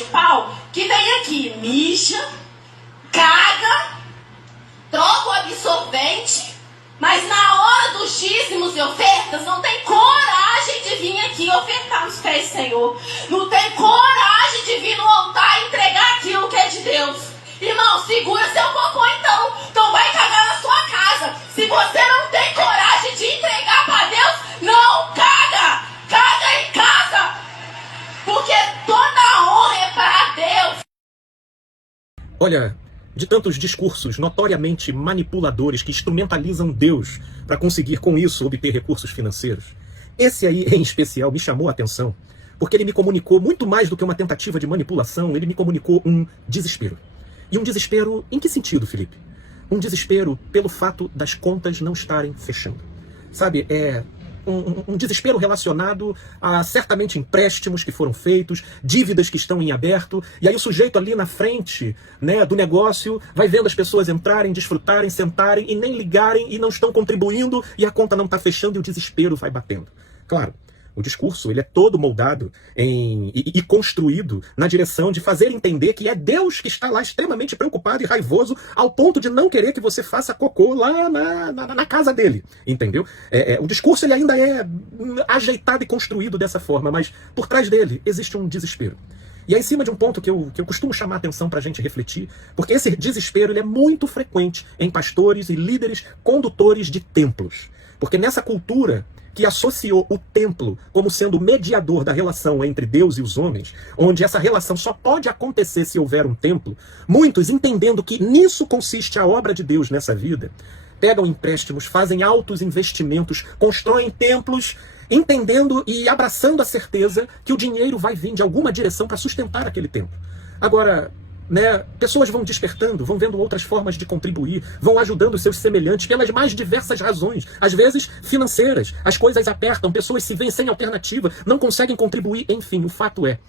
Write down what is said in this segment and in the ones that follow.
de pau que vem aqui, mija, caga, troca o absorvente, mas na hora dos dízimos e ofertas não tem coragem de vir aqui ofertar nos pés do Senhor. Não tem coragem de vir no altar e entregar aquilo que é de Deus. Irmão, segura seu cocô então. Então vai cagar na sua casa. Se você não tem coragem de entregar para Deus, não caga. Caga em casa. Porque toda a honra é para Deus. Olha, de tantos discursos notoriamente manipuladores que instrumentalizam Deus para conseguir com isso obter recursos financeiros, esse aí em especial me chamou a atenção, porque ele me comunicou muito mais do que uma tentativa de manipulação, ele me comunicou um desespero. E um desespero em que sentido, Felipe? Um desespero pelo fato das contas não estarem fechando. Sabe, é um desespero relacionado a certamente empréstimos que foram feitos, dívidas que estão em aberto, e aí o sujeito ali na frente, né, do negócio vai vendo as pessoas entrarem, desfrutarem, sentarem e nem ligarem e não estão contribuindo e a conta não está fechando e o desespero vai batendo. Claro, o discurso ele é todo moldado e construído na direção de fazer entender que é Deus que está lá extremamente preocupado e raivoso ao ponto de não querer que você faça cocô lá na casa dele, entendeu? O discurso ele ainda é ajeitado e construído dessa forma, mas por trás dele existe um desespero. E é em cima de um ponto que eu costumo chamar a atenção para a gente refletir, porque esse desespero ele é muito frequente em pastores e líderes condutores de templos. Porque nessa cultura que associou o templo como sendo o mediador da relação entre Deus e os homens, onde essa relação só pode acontecer se houver um templo, muitos, entendendo que nisso consiste a obra de Deus nessa vida, pegam empréstimos, fazem altos investimentos, constroem templos, entendendo e abraçando a certeza que o dinheiro vai vir de alguma direção para sustentar aquele templo. Agora, pessoas vão despertando, vão vendo outras formas de contribuir, vão ajudando seus semelhantes pelas mais diversas razões, às vezes financeiras, as coisas apertam, pessoas se veem sem alternativa, não conseguem contribuir, enfim, o fato é,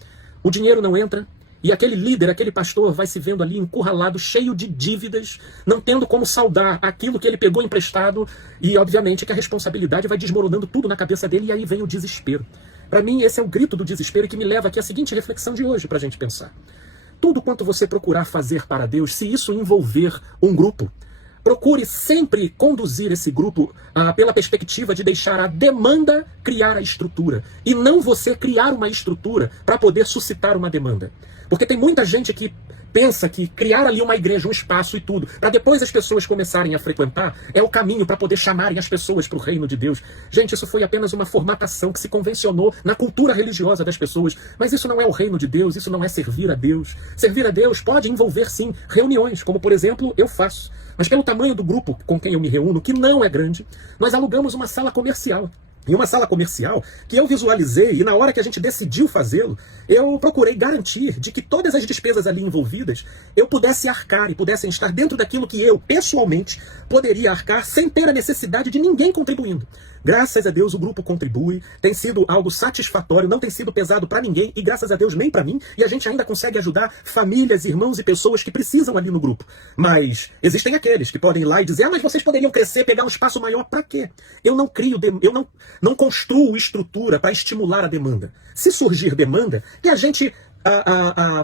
o dinheiro não entra e aquele líder, aquele pastor vai se vendo ali encurralado, cheio de dívidas, não tendo como saldar aquilo que ele pegou emprestado e obviamente que a responsabilidade vai desmoronando tudo na cabeça dele e aí vem o desespero. Para mim esse é o grito do desespero que me leva aqui à seguinte reflexão de hoje para a gente pensar. Tudo quanto você procurar fazer para Deus, se isso envolver um grupo, procure sempre conduzir esse grupo pela perspectiva de deixar a demanda criar a estrutura, e não você criar uma estrutura para poder suscitar uma demanda. Porque tem muita gente que pensa que criar ali uma igreja, um espaço e tudo, para depois as pessoas começarem a frequentar, é o caminho para poder chamarem as pessoas para o reino de Deus. Gente, isso foi apenas uma formatação que se convencionou na cultura religiosa das pessoas, mas isso não é o reino de Deus, isso não é servir a Deus. Servir a Deus pode envolver, sim, reuniões, como por exemplo, eu faço. Mas pelo tamanho do grupo com quem eu me reúno, que não é grande, nós alugamos uma sala comercial. Em uma sala comercial que eu visualizei e na hora que a gente decidiu fazê-lo, eu procurei garantir de que todas as despesas ali envolvidas eu pudesse arcar e pudessem estar dentro daquilo que eu, pessoalmente, poderia arcar sem ter a necessidade de ninguém contribuindo. Graças a Deus o grupo contribui, tem sido algo satisfatório, não tem sido pesado para ninguém e graças a Deus nem para mim, e a gente ainda consegue ajudar famílias, irmãos e pessoas que precisam ali no grupo. Mas existem aqueles que podem ir lá e dizer, mas vocês poderiam crescer, pegar um espaço maior, para quê? Eu não crio, eu não construo estrutura para estimular a demanda. Se surgir demanda, que a gente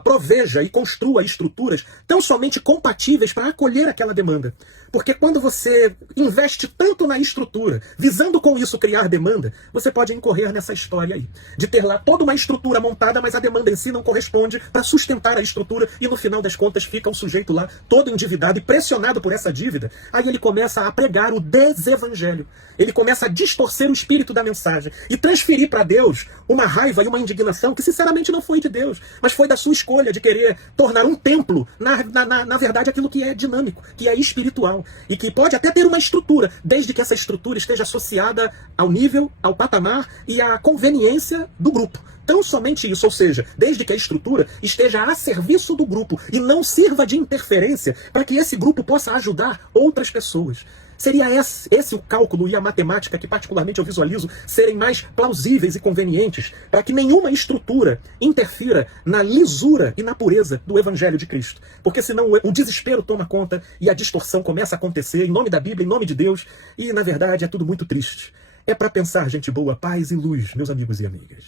proveja e construa estruturas tão somente compatíveis para acolher aquela demanda. Porque quando você investe tanto na estrutura, visando com isso criar demanda, você pode incorrer nessa história aí. De ter lá toda uma estrutura montada, mas a demanda em si não corresponde para sustentar a estrutura e no final das contas fica um sujeito lá todo endividado e pressionado por essa dívida. Aí ele começa a pregar o desevangelho. Ele começa a distorcer o espírito da mensagem e transferir para Deus uma raiva e uma indignação que sinceramente não foi de Deus, mas foi da sua escolha de querer tornar um templo, na verdade, aquilo que é dinâmico, que é espiritual, e que pode até ter uma estrutura, desde que essa estrutura esteja associada ao nível, ao patamar e à conveniência do grupo. Tão somente isso, ou seja, desde que a estrutura esteja a serviço do grupo e não sirva de interferência para que esse grupo possa ajudar outras pessoas. Seria esse o cálculo e a matemática que particularmente eu visualizo serem mais plausíveis e convenientes para que nenhuma estrutura interfira na lisura e na pureza do Evangelho de Cristo. Porque senão o desespero toma conta e a distorção começa a acontecer em nome da Bíblia, em nome de Deus, e na verdade é tudo muito triste. É para pensar, gente boa, paz e luz, meus amigos e amigas.